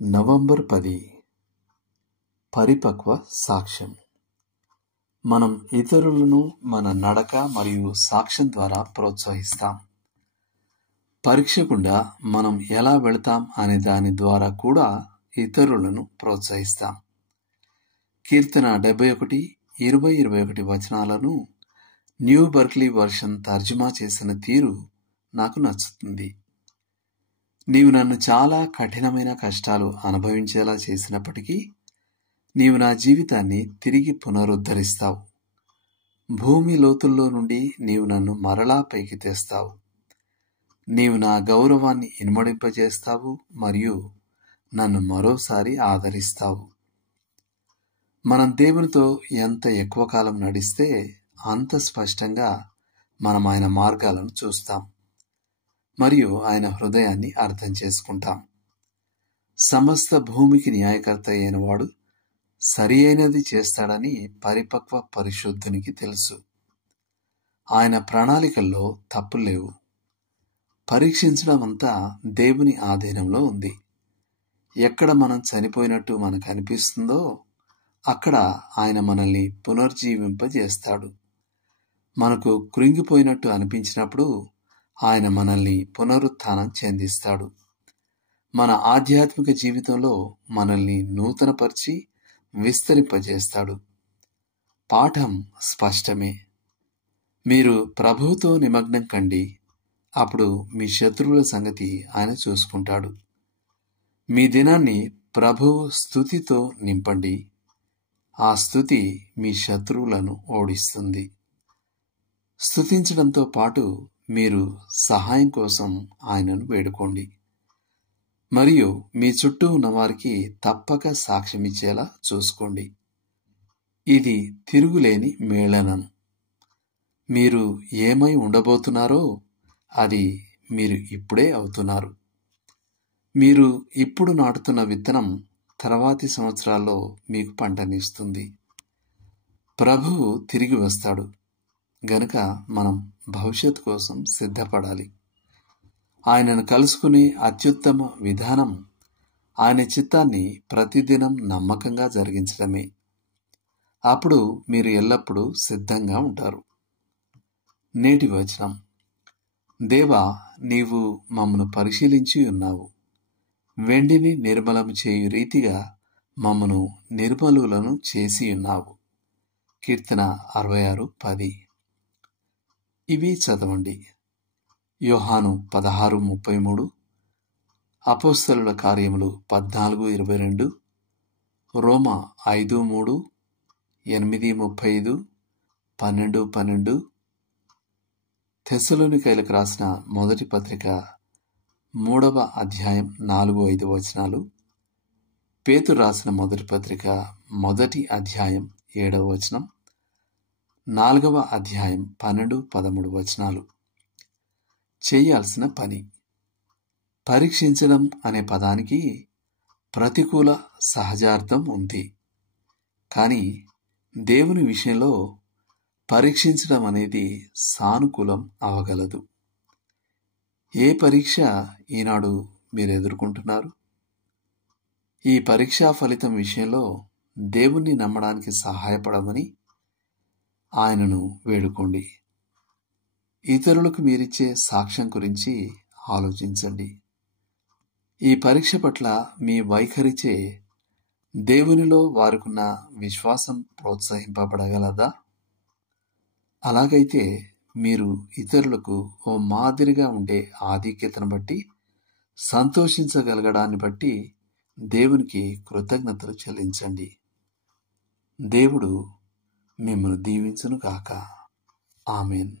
November 10 పరిపక్వ సాక్ష్యం. మనం ఇతరులను మన నడక మరియు సాక్ష్యం ద్వారా ప్రోత్సహిస్తాం. పరీక్ష గుండా మనం ఎలా వెళతాం అనే దాని ద్వారా కూడా ఇతరులను ప్రోత్సహిస్తాం. కీర్తన 71:20-21 వచనాలను న్యూ బర్క్లీ వర్షన్ తర్జుమా చేసిన తీరు నాకు నచ్చుతుంది. నీవు నన్ను చాలా కఠినమైన కష్టాలు అనుభవించేలా చేసినప్పటికీ నీవు నా జీవితాన్ని తిరిగి పునరుద్ధరిస్తావు. భూమి లోతుల్లో నుండి నీవు నన్ను మరలా పైకి తెస్తావు. నీవు నా గౌరవాన్ని ఇనుమడింపజేస్తావు మరియు నన్ను మరోసారి ఆదరిస్తావు. మనం దేవునితో ఎంత ఎక్కువ కాలం నడిస్తే అంత స్పష్టంగా మనం ఆయన మార్గాలను చూస్తాం మరియు ఆయన హృదయాన్ని అర్థం చేసుకుంటాం. సమస్త భూమికి న్యాయకర్త అయిన వాడు సరి అయినది చేస్తాడని పరిపక్వ పరిశుద్ధునికి తెలుసు. ఆయన ప్రణాళికల్లో తప్పులు లేవు. పరీక్షించడం అంతా దేవుని ఆధీనంలో ఉంది. ఎక్కడ మనం చనిపోయినట్టు మనకు అనిపిస్తుందో అక్కడ ఆయన మనల్ని పునర్జీవింపజేస్తాడు. మనకు కృంగిపోయినట్టు అనిపించినప్పుడు ఆయన మనల్ని పునరుత్థానం చెందిస్తాడు. మన ఆధ్యాత్మిక జీవితంలో మనల్ని నూతనపరిచి విస్తరింపజేస్తాడు. పాఠం స్పష్టమే. మీరు ప్రభువుతో నిమగ్నం కండి, అప్పుడు మీ శత్రువుల సంగతి ఆయన చూసుకుంటాడు. మీ దినాన్ని ప్రభువు స్తుతితో నింపండి. ఆ స్తుతి మీ శత్రువులను ఓడిస్తుంది. స్తుతించడంతో పాటు మీరు సహాయం కోసం ఆయనను వేడుకోండి మరియు మీ చుట్టూ ఉన్న వారికి తప్పక సాక్ష్యమిచ్చేలా చూసుకోండి. ఇది తిరుగులేని మేళనం. మీరు ఏమై ఉండబోతున్నారో అది మీరు ఇప్పుడే అవుతున్నారు. మీరు ఇప్పుడు నాటుతున్న విత్తనం తర్వాతి సంవత్సరాల్లో మీకు పంటనిస్తుంది. ప్రభువు తిరిగి వస్తాడు గనుక మనం భవిష్యత్తు కోసం సిద్ధపడాలి. ఆయనను కలుసుకునే అత్యుత్తమ విధానం ఆయన చిత్తాన్ని ప్రతిదినం నమ్మకంగా జరిగించడమే. అప్పుడు మీరు ఎల్లప్పుడూ సిద్ధంగా ఉంటారు. నేటి వచనం. దేవా, నీవు మమ్మను పరిశీలించి ఉన్నావు. వెండిని నిర్మలము చేయు రీతిగా మమ్మను నిర్మలులను చేసి ఉన్నావు. కీర్తన 66:10. ఇవి చదవండి. యోహాను 16:33, అపోస్తలుల కార్యములు 14:22, రోమా 5:3, 8:35, 12:12, తెస్సలోనికైలకు రాసిన మొదటి పత్రిక 3వ అధ్యాయం 4-5 వచనాలు, పేతురు రాసిన మొదటి పత్రిక 1వ అధ్యాయం 7వ వచనం, 4వ అధ్యాయం 12-13 వచనాలు. చేయాల్సిన పని. పరీక్షించడం అనే పదానికి ప్రతికూల సహజార్థం ఉంది. కానీ దేవుని విషయంలో పరీక్షించడం అనేది సానుకూలం అవగలదు. ఏ పరీక్ష ఈనాడు మీరు ఎదుర్కొంటున్నారు? ఈ పరీక్షా ఫలితం విషయంలో దేవుణ్ణి నమ్మడానికి సహాయపడమని ఆయనను వేడుకోండి. ఇతరులకు మీరిచ్చే సాక్ష్యం గురించి ఆలోచించండి. ఈ పరీక్ష పట్ల మీ వైఖరిచే దేవునిలో వారికున్న విశ్వాసం ప్రోత్సహింపబడగలదా? అలాగైతే మీరు ఇతరులకు ఓ మాదిరిగా ఉండే ఆధిక్యతను బట్టి సంతోషించగలగడాన్ని బట్టి దేవునికి కృతజ్ఞతలు చెల్లించండి. దేవుడు మిమ్మల్ని దీవించును గాక. ఆమేన్.